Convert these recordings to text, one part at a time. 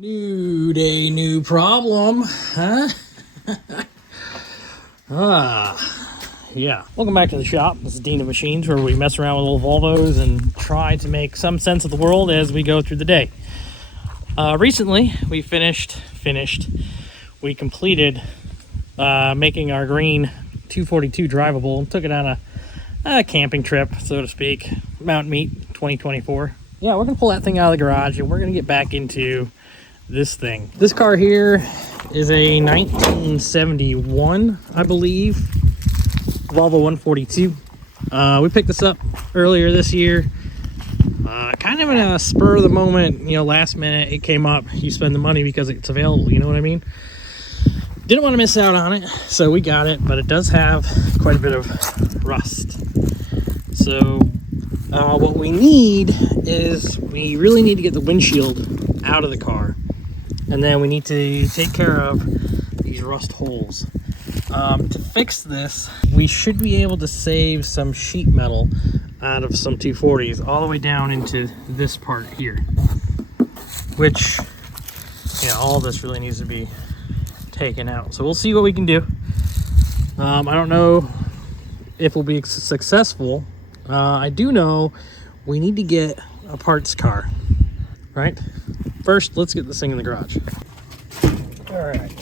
New day, new problem, huh? Yeah. Welcome back to the shop. This is Dean of Machines, where we mess around with old Volvos and try to make some sense of the world as we go through the day. Recently, we completed making our green 242 drivable and took it on a camping trip, so to speak. Mountain Meat 2024. Yeah, we're going to pull that thing out of the garage and we're going to get back into this thing. This car here is a 1971, I believe, Volvo 142. We picked this up earlier this year, kind of in a spur of the moment, last minute it came up. You spend the money because it's available, you know what I mean? Didn't want to miss out on it, so we got it, but it does have quite a bit of rust. So what we need is, we really need to get the windshield out of the car. And then we need to take care of these rust holes. To fix this, we should be able to save some sheet metal out of some 240s all the way down into this part here. Which, all this really needs to be taken out. So we'll see what we can do. I don't know if we'll be successful. I do know we need to get a parts car, right? First, let's get this thing in the garage. All right.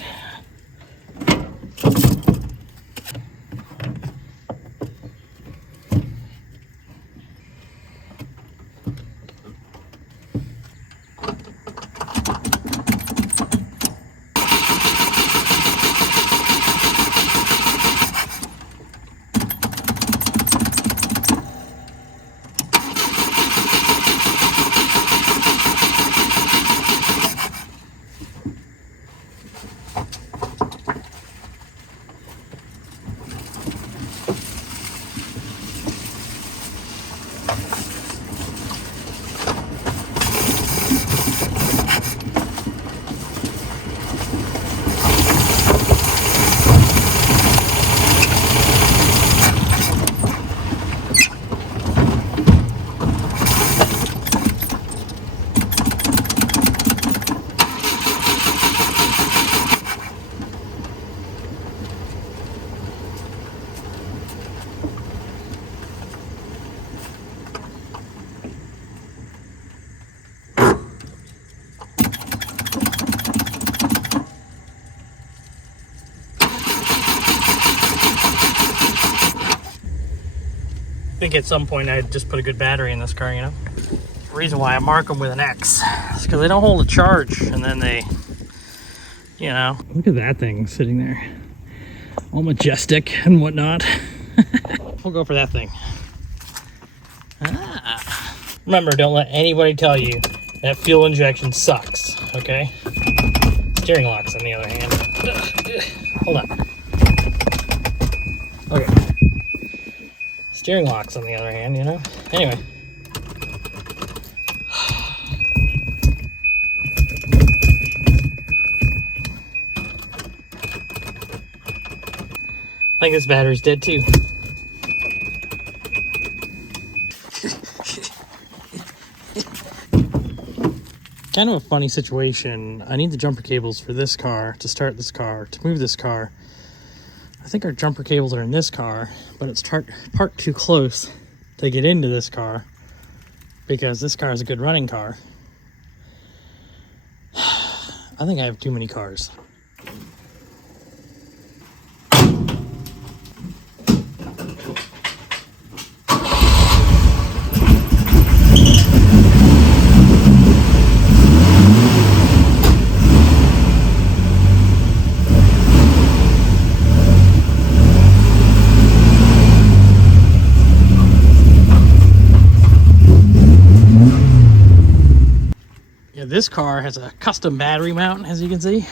I think at some point I'd just put a good battery in this car, The reason why I mark them with an X is because they don't hold a charge, and then they, Look at that thing sitting there. All majestic and whatnot. We'll go for that thing. Remember, don't let anybody tell you that fuel injection sucks, okay? Steering locks, on the other hand. Hold on. Okay. Steering locks, on the other hand, Anyway. I think this battery's dead too. Kind of a funny situation. I need the jumper cables for this car, to start this car, to move this car. I think our jumper cables are in this car, but it's parked too close to get into this car because this car is a good running car. I think I have too many cars. This car has a custom battery mount, as you can see.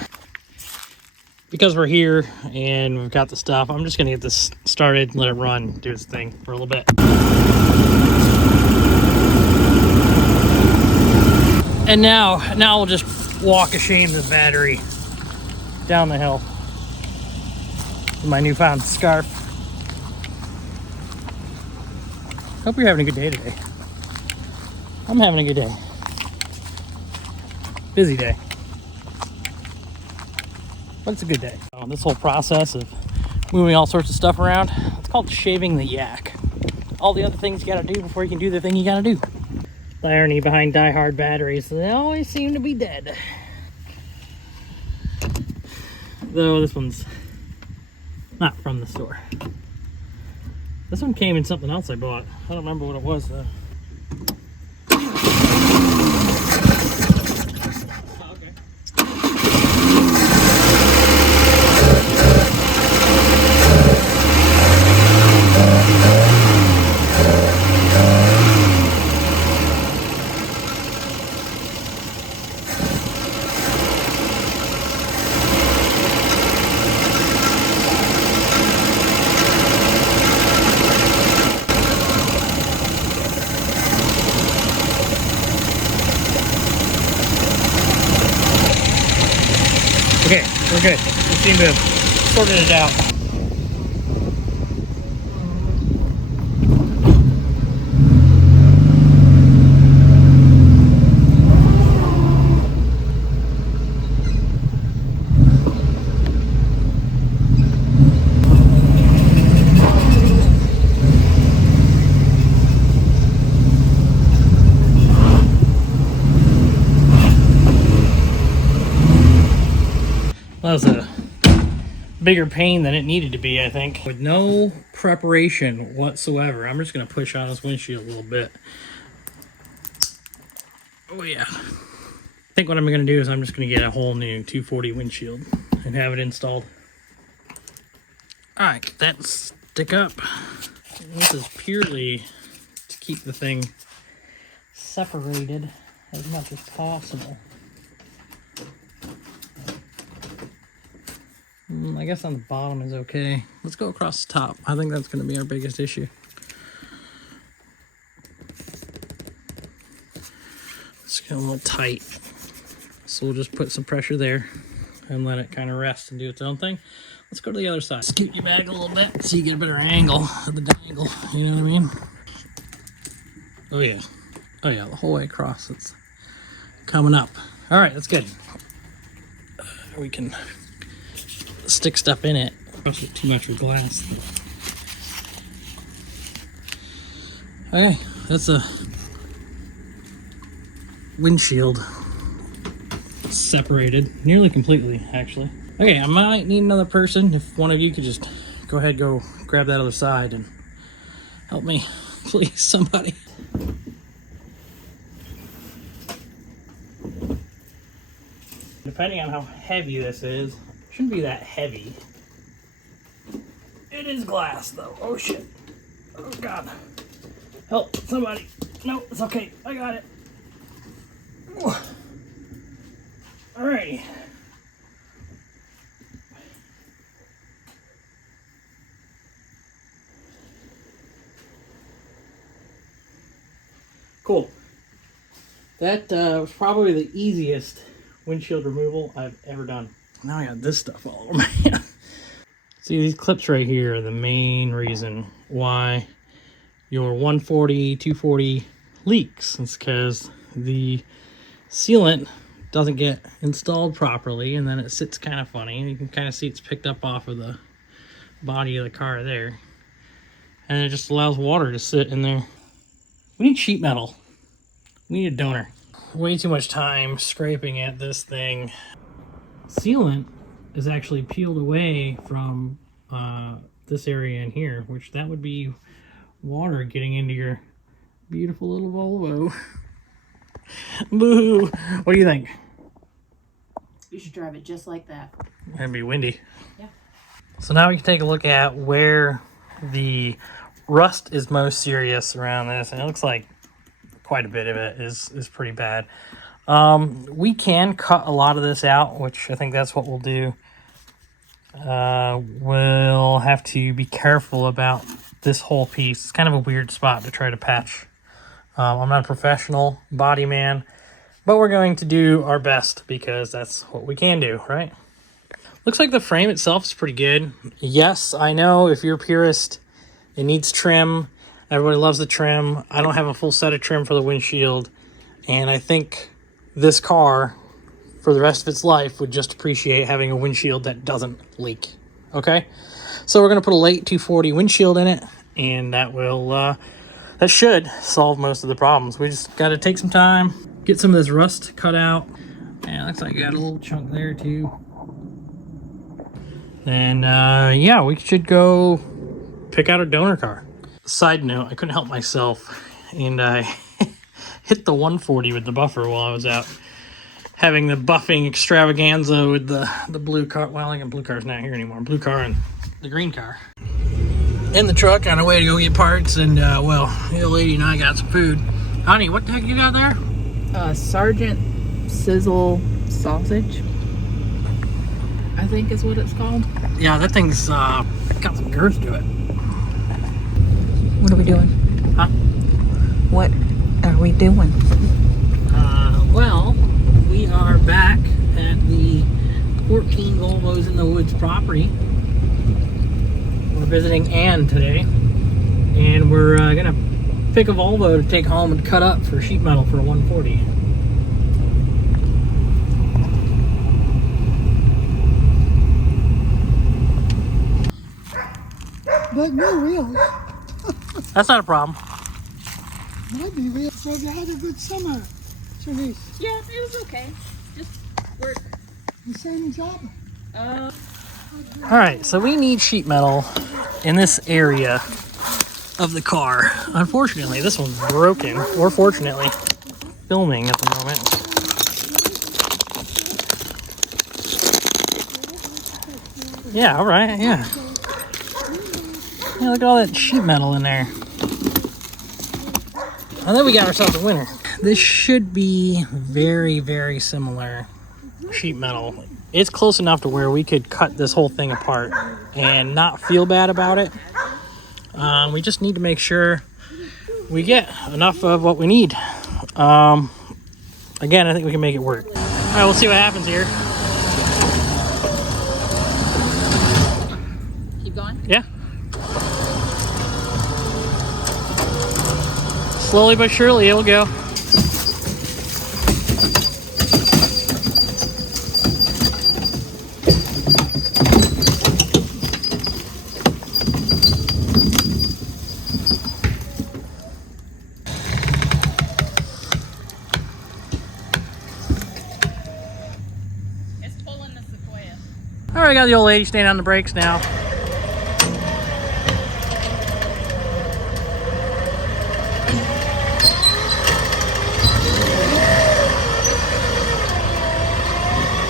Because we're here and we've got the stuff, I'm just going to get this started, let it run, do its thing for a little bit. And now we'll just walk shame this battery down the hill with my newfound scarf. Hope you're having a good day today. I'm having a good day. Busy day. but it's a good day. This whole process of moving all sorts of stuff around, it's called shaving the yak. All the other things you gotta do before you can do the thing you gotta do. The irony behind die-hard batteries, they always seem to be dead. Though this one's not from the store. This one came in something else I bought. I don't remember what it was though. Okay, we're good. We seem to have sorted it out. That was a bigger pain than it needed to be, I think. With no preparation whatsoever, I'm just going to push on this windshield a little bit. Oh yeah. I think what I'm going to do is I'm just going to get a whole new 240 windshield and have it installed. Alright, get that stick up. This is purely to keep the thing separated as much as possible. I guess on the bottom is okay. Let's go across the top. I think that's going to be our biggest issue. It's getting a little tight. So we'll just put some pressure there and let it kind of rest and do its own thing. Let's go to the other side. Scoot you back a little bit so you get a better angle of the dangle. You know what I mean? Oh yeah. Oh yeah, the whole way across. It's coming up. All right, that's good. We can stick stuff in it. That's too much with glass. Okay, that's a windshield separated nearly completely, actually. Okay, I might need another person. If one of you could just go ahead, go grab that other side and help me, please, somebody. Depending on how heavy this is, shouldn't be that heavy. It is glass though. Oh shit. Oh god. Help, somebody. No, it's okay. I got it. Alrighty. Cool. That was probably the easiest windshield removal I've ever done. Now I got this stuff all over my hand. See, these clips right here are the main reason why your 140, 240 leaks. It's because the sealant doesn't get installed properly, and then it sits kind of funny. And you can kind of see it's picked up off of the body of the car there. And it just allows water to sit in there. We need sheet metal. We need a donor. Way too much time scraping at this thing. Sealant is actually peeled away from this area in here, which that would be water getting into your beautiful little Volvo. Boo! What do you think? You should drive it just like that. It'd be windy. Yeah. So now we can take a look at where the rust is most serious around this, and it looks like quite a bit of it is pretty bad. We can cut a lot of this out, which I think that's what we'll do. We'll have to be careful about this whole piece. It's kind of a weird spot to try to patch. I'm not a professional body man, but we're going to do our best because that's what we can do, right? Looks like the frame itself is pretty good. Yes, I know if you're a purist, it needs trim. Everybody loves the trim. I don't have a full set of trim for the windshield, and I think this car for the rest of its life would just appreciate having a windshield that doesn't leak. Okay? So we're going to put a late 240 windshield in it, and that will, that should solve most of the problems. We just got to take some time, get some of this rust cut out. And looks like you got a little chunk there too. And yeah, we should go pick out a donor car. Side note, I couldn't help myself, and I hit the 140 with the buffer while I was out having the buffing extravaganza with the blue car. Well, I think the blue car's not here anymore. Blue car and the green car. In the truck on the way to go get parts, and well, the old lady and I got some food. Honey, what the heck you got there? Sergeant Sizzle sausage, I think is what it's called. Yeah, that thing's got some girth to it. What are we doing? Huh? What are we doing? Well, we are back at the 14 Volvos in the Woods property. We're visiting Ann today, and we're gonna pick a Volvo to take home and cut up for sheet metal for a 140. But no wheels. That's not a problem. Might be wheels. So you had a good summer, Therese. Yeah, it was okay. Just work. The same job. All right, so we need sheet metal in this area of the car. Unfortunately, this one's broken, or fortunately, filming at the moment. Yeah, all right, yeah. Yeah, look at all that sheet metal in there. And then we got ourselves a winner. This should be very, very similar sheet metal. It's close enough to where we could cut this whole thing apart and not feel bad about it. We just need to make sure we get enough of what we need. Again, I think we can make it work. All right, we'll see what happens here. Keep going. Yeah. Slowly but surely, it'll go. It's pulling the Sequoia. All right, got the old lady standing on the brakes now.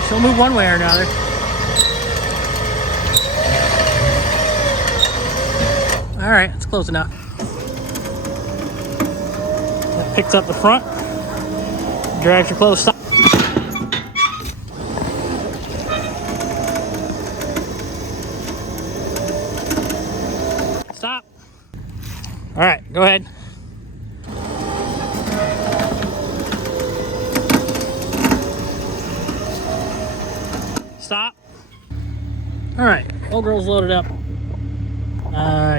She'll move one way or another. All right, it's close enough. That picks up the front, drags her close. Stop. Stop. All right, go ahead. Stop. All right, old girl's loaded up.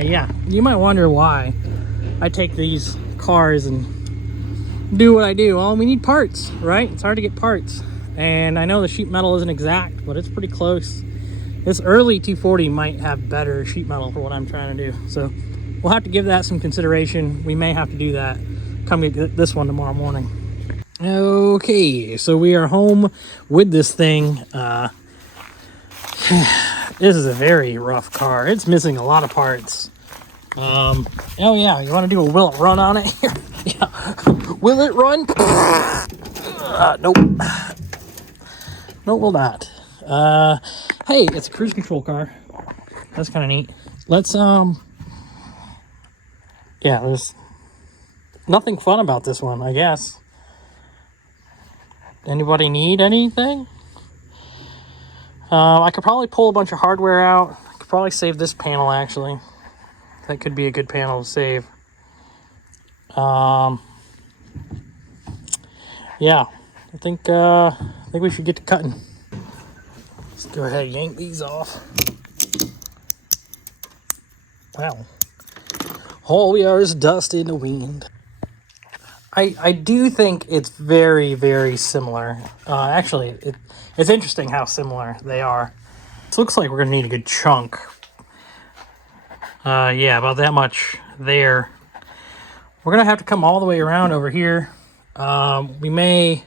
Yeah, you might wonder why I take these cars and do what I do. Well, we need parts, right? It's hard to get parts. And I know the sheet metal isn't exact, but it's pretty close. This early 240 might have better sheet metal for what I'm trying to do. So we'll have to give that some consideration. We may have to do that. Come get this one tomorrow morning. Okay, so we are home with this thing. This is a very rough car. It's missing a lot of parts. Oh yeah, you want to do a will it run on it here? Yeah. Will it run? Nope. No, will not. Hey, it's a cruise control car. That's kind of neat. Let's yeah, there's nothing fun about this one, I guess. Anybody need anything? I could probably pull a bunch of hardware out. I could probably save this panel, actually. That could be a good panel to save. Yeah, I think we should get to cutting. Let's go ahead and yank these off. Wow. All we are is dust in the wind. I do think it's very, very similar. Actually, it's interesting how similar they are. It looks like we're going to need a good chunk. Yeah, about that much there. We're going to have to come all the way around over here. We may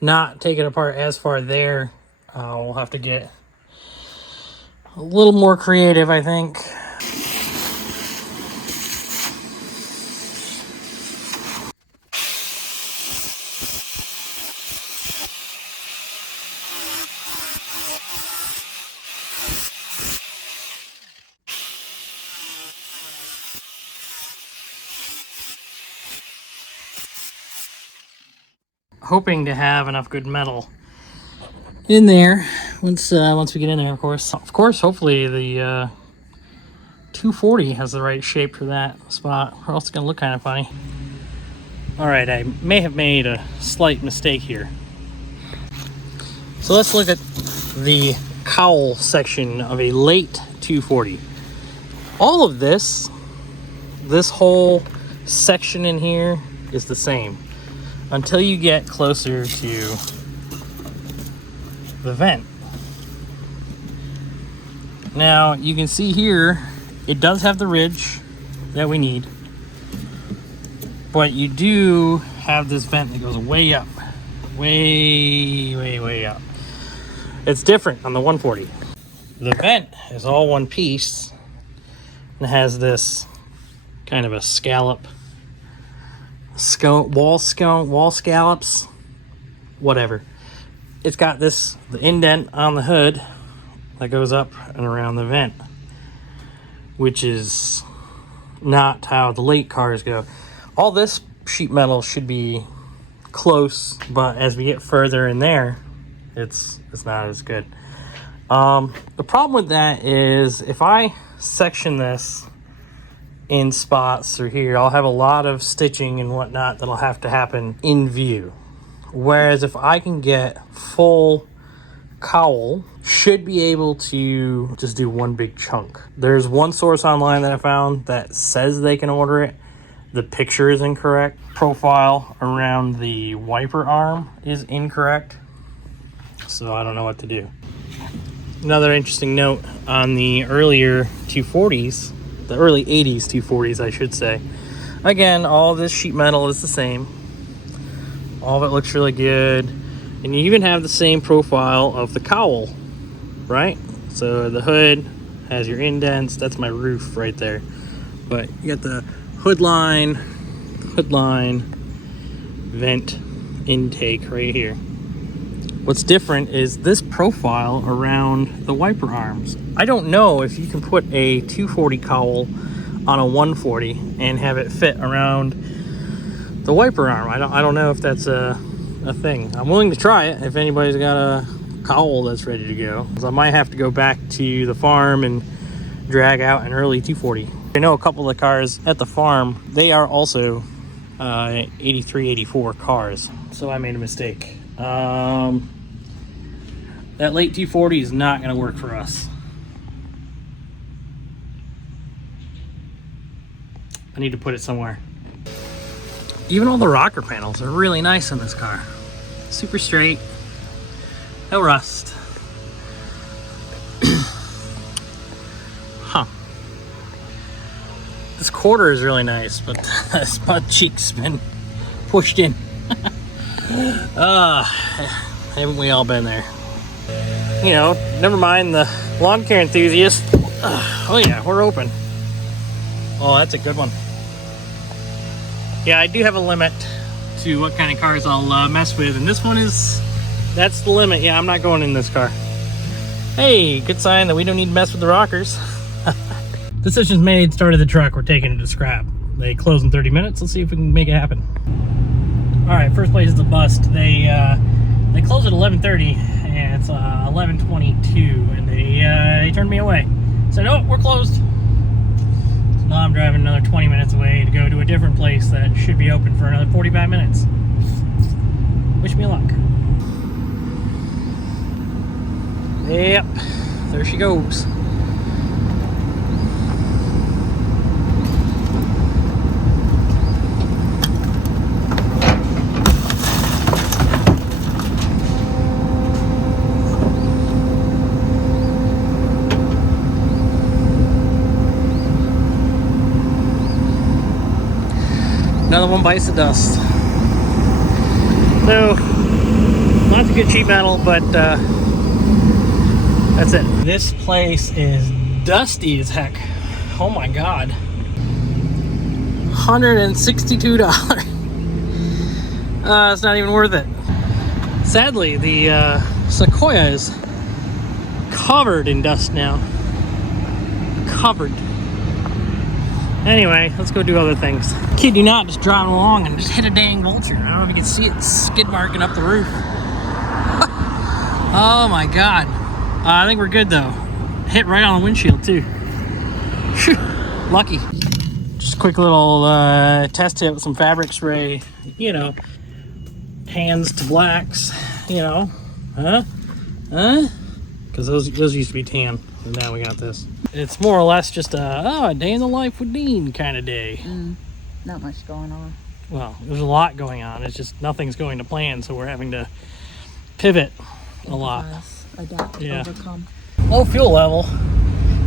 not take it apart as far there. We'll have to get a little more creative, I think. Hoping to have enough good metal in there once we get in there, of course. Hopefully the 240 has the right shape for that spot, or else it's gonna look kind of funny. All right, I may have made a slight mistake here. So let's look at the cowl section of a late 240. All of this whole section in here is the same until you get closer to the vent. Now you can see here it does have the ridge that we need, but you do have this vent that goes way up, way up. It's different on the 140. The vent is all one piece and has this kind of a scallop, wall scallops, whatever. It's got the indent on the hood that goes up and around the vent, which is not how the late cars go. All this sheet metal should be close, but as we get further in there, it's not as good. The problem with that is if I section this in spots through here, I'll have a lot of stitching and whatnot that'll have to happen in view. Whereas if I can get full cowl, should be able to just do one big chunk. There's one source online that I found that says they can order it. The picture is incorrect. Profile around the wiper arm is incorrect. So I don't know what to do. Another interesting note on the earlier 240s, the early 80s 240s, I should say. Again, all this sheet metal is the same. All of it looks really good. And you even have the same profile of the cowl, right? So the hood has your indents. That's my roof right there. But you got the hood line, vent, intake right here. What's different is this profile around the wiper arms. I don't know if you can put a 240 cowl on a 140 and have it fit around the wiper arm. I don't know if that's a thing. I'm willing to try it if anybody's got a cowl that's ready to go. So I might have to go back to the farm and drag out an early 240. I know a couple of the cars at the farm, they are also 83, 84 cars. So I made a mistake. That late 240 is not going to work for us. I need to put it somewhere. Even all the rocker panels are really nice in this car. Super straight, no rust. Huh. This quarter is really nice, but this butt cheek's been pushed in. Haven't we all been there? You know, never mind the lawn care enthusiast. Oh yeah, we're open. Oh, that's a good one. Yeah, I do have a limit to what kind of cars I'll mess with, and this one that's the limit. Yeah, I'm not going in this car. Hey, good sign that we don't need to mess with the rockers. Decision's made, started the truck, we're taking it to scrap. They close in 30 minutes, let's see if we can make it happen. All right, first place is a bust. They close at 11:30, and it's 11:22, and they turned me away. Said, "Oh, we're closed." So now I'm driving another 20 minutes away to go to a different place that should be open for another 45 minutes. Wish me luck. Yep, there she goes. Another one bites the dust. So, lots of good sheet metal, but that's it. This place is dusty as heck. Oh my god. $162. It's not even worth it. Sadly, the Sequoia is covered in dust now. Covered. Anyway, let's go do other things. Kid you not, just driving along and just hit a dang vulture. I don't know if you can see it skid marking up the roof. Oh my god. I think we're good though. Hit right on the windshield too. Whew. Lucky. Just a quick little test hit with some fabric spray. You know, hands to blacks. You know, because those used to be tan, and now we got this. It's more or less just a day in the life with Dean kind of day. Not much going on. Well, there's a lot going on. It's just nothing's going to plan, so we're having to pivot a lot. Adapt, overcome. Low fuel level.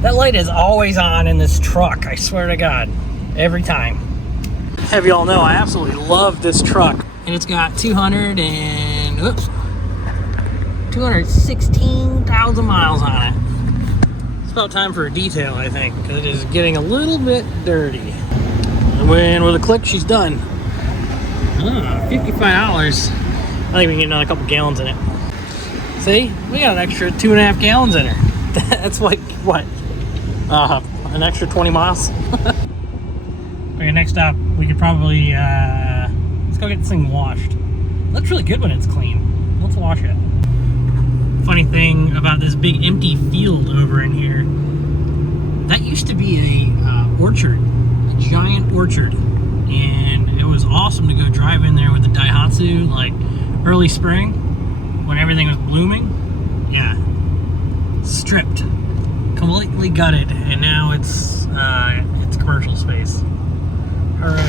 That light is always on in this truck, I swear to God. Every time. Have you all know, I absolutely love this truck. And it's got 216,000 miles on it. It's about time for a detail, I think, because it is getting a little bit dirty. And with a click, she's done. $55. I think we can get another couple gallons in it. See, we got an extra 2.5 gallons in her. That's like, what? An extra 20 miles? Okay, next up, we could probably, let's go get this thing washed. It looks really good when it's clean. Let's wash it. Funny thing about this big empty field over in here, that used to be a orchard, a giant orchard. And it was awesome to go drive in there with the Daihatsu, like early spring, when everything was blooming. Yeah, stripped, completely gutted, and now it's commercial space. Hooray.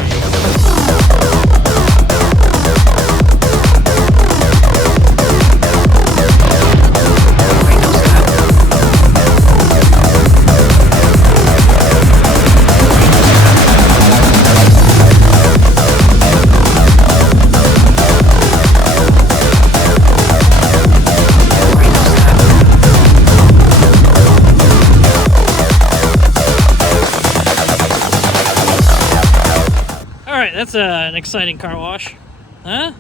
That's an exciting car wash. Huh?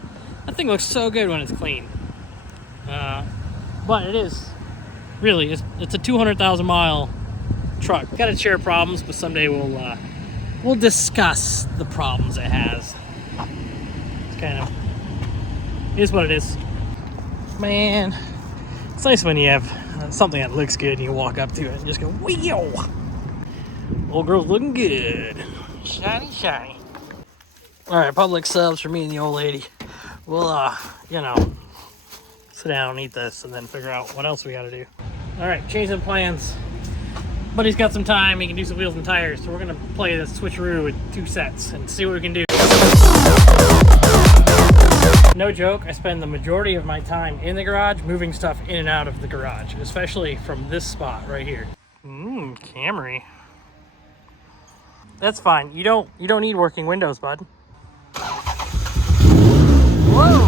That thing looks so good when it's clean. But it is. Really, it's a 200,000 mile truck. Got its share of problems, but someday we'll discuss the problems it has. It's kind of, it is what it is. Man, it's nice when you have something that looks good and you walk up to it and just go, wheel! Old girl's looking good. Shiny, shiny. Alright, public subs for me and the old lady. We'll, you know, sit down and eat this and then figure out what else we gotta do. Alright, changing plans. Buddy's got some time, he can do some wheels and tires, so we're gonna play this switcheroo with 2 sets and see what we can do. No joke, I spend the majority of my time in the garage moving stuff in and out of the garage, especially from this spot right here. Camry. That's fine. You don't need working windows, bud. Whoa!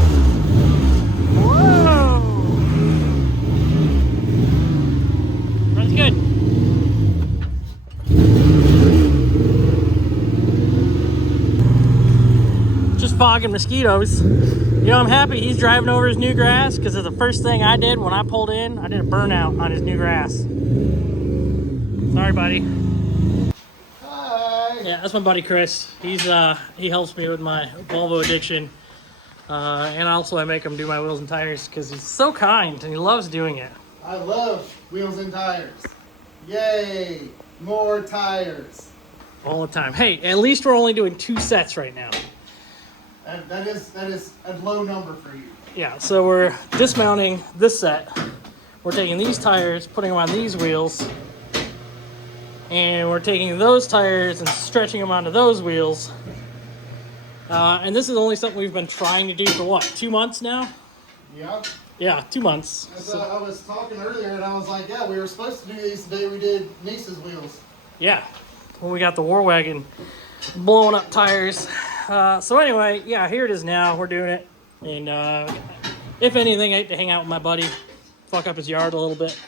Whoa! Runs good. Just fog and mosquitoes. You know, I'm happy he's driving over his new grass because it's the first thing I did when I pulled in. I did a burnout on his new grass. Sorry, buddy. Hi. Yeah, that's my buddy Chris. He helps me with my Volvo addiction. And also I make him do my wheels and tires because he's so kind and he loves doing it. I love wheels and tires. Yay! More tires. All the time. Hey, at least we're only doing 2 sets right now. That is a low number for you. Yeah, so we're dismounting this set. We're taking these tires, putting them on these wheels. And we're taking those tires and stretching them onto those wheels. And this is only something we've been trying to do for what, 2 months now? Yeah. Yeah, 2 months. I was talking earlier and I was like, yeah, we were supposed to do these the day we did Niece's wheels. Yeah, when we got the War Wagon blowing up tires. So anyway, yeah, here it is now. We're doing it. And if anything, I hate to hang out with my buddy, fuck up his yard a little bit.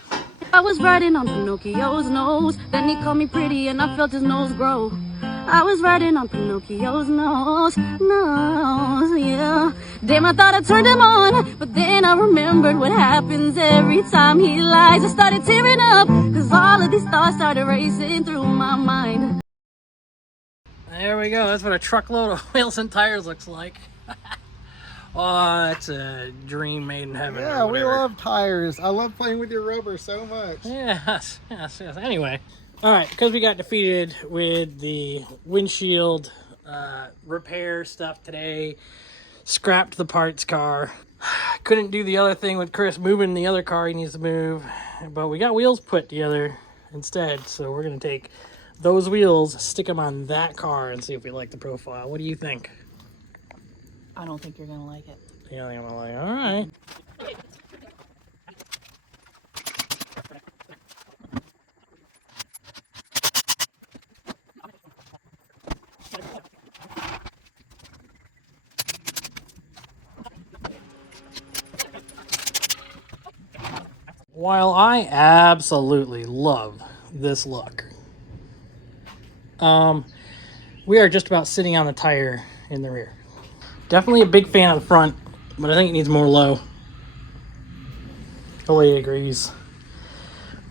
I was riding on Pinocchio's nose, then he called me pretty and I felt his nose grow. I was riding on Pinocchio's nose, yeah. Damn, I thought I turned him on, but then I remembered what happens every time he lies. I started tearing up, cause all of these thoughts started racing through my mind. There we go. That's what a truckload of wheels and tires looks like. Oh, that's a dream made in heaven. Yeah, we love tires. I love playing with your rubber so much. Yes. Anyway, all right, because we got defeated with the windshield repair stuff today, scrapped the parts car. Couldn't do the other thing with Chris moving the other car he needs to move, but we got wheels put together instead. So we're going to take those wheels, stick them on that car, and see if we like the profile. What do you think? I don't think you're gonna like it. Yeah, I'm like, all right. While I absolutely love this look, we are just about sitting on the tire in the rear. Definitely a big fan of the front, but I think it needs more low. Oh, he agrees.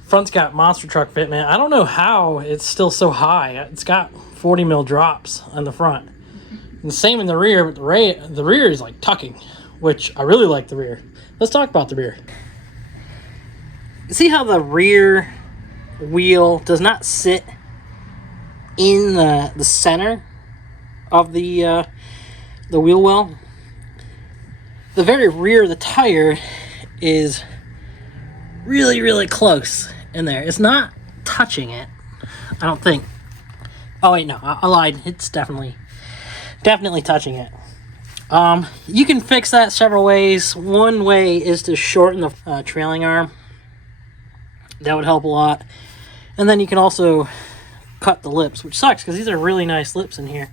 Front's got monster truck fitment. I don't know how it's still so high. It's got 40 mil drops on the front. And the same in the rear, but the rear is like tucking, which I really like the rear. Let's talk about the rear. See how the rear wheel does not sit in the center of the wheel well? The very rear of the tire is really, really close in there. It's not touching it, I don't think. Oh wait, no, I lied. It's definitely touching it. You can fix that several ways. One way is to shorten the trailing arm. That would help a lot. And then you can also cut the lips, which sucks because these are really nice lips in here.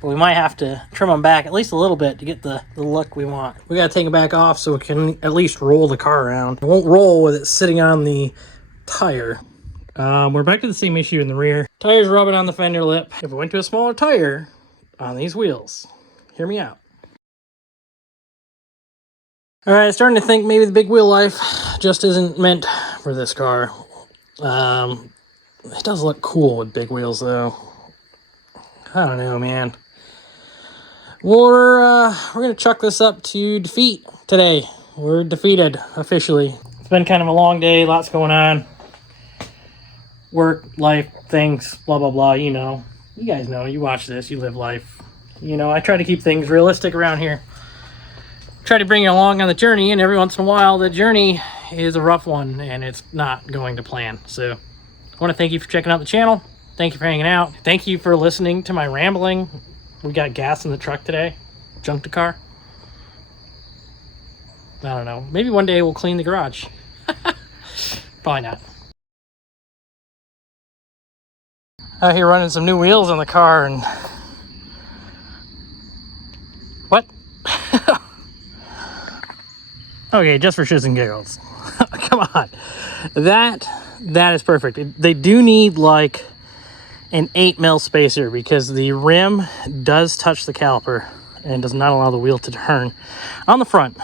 But we might have to trim them back at least a little bit to get the look we want. We got to take them back off so we can at least roll the car around. It won't roll with it sitting on the tire. We're back to the same issue in the rear. Tire's rubbing on the fender lip. If we went to a smaller tire on these wheels, hear me out. All right, starting to think maybe the big wheel life just isn't meant for this car. It does look cool with big wheels though. I don't know, man. We're gonna chuck this up to defeat today. We're defeated officially. It's been kind of a long day, lots going on. Work, life, things, blah blah blah, you know. You guys know, you watch this, you live life. You know, I try to keep things realistic around here. Try to bring you along on the journey, and every once in a while the journey is a rough one and it's not going to plan. So I want to thank you for checking out the channel. Thank you for hanging out. Thank you for listening to my rambling. We got gas in the truck today. Junked the car. I don't know. Maybe one day we'll clean the garage. Probably not. Out here running some new wheels on the car and... What? Okay, just for shits and giggles. Come on. That is perfect. They do need like an 8mm spacer because the rim does touch the caliper and does not allow the wheel to turn on the front.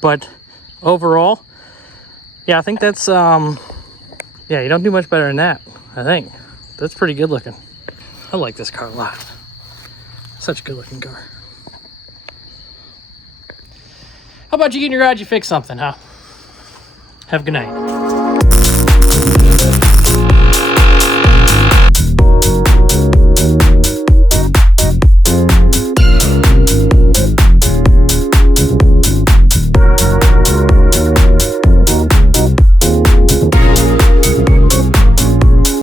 But overall, yeah, I think that's yeah, you don't do much better than that. I think that's pretty good looking. I like this car a lot. Such a good looking car. How about you get in your garage, you fix something, huh? Have a good night.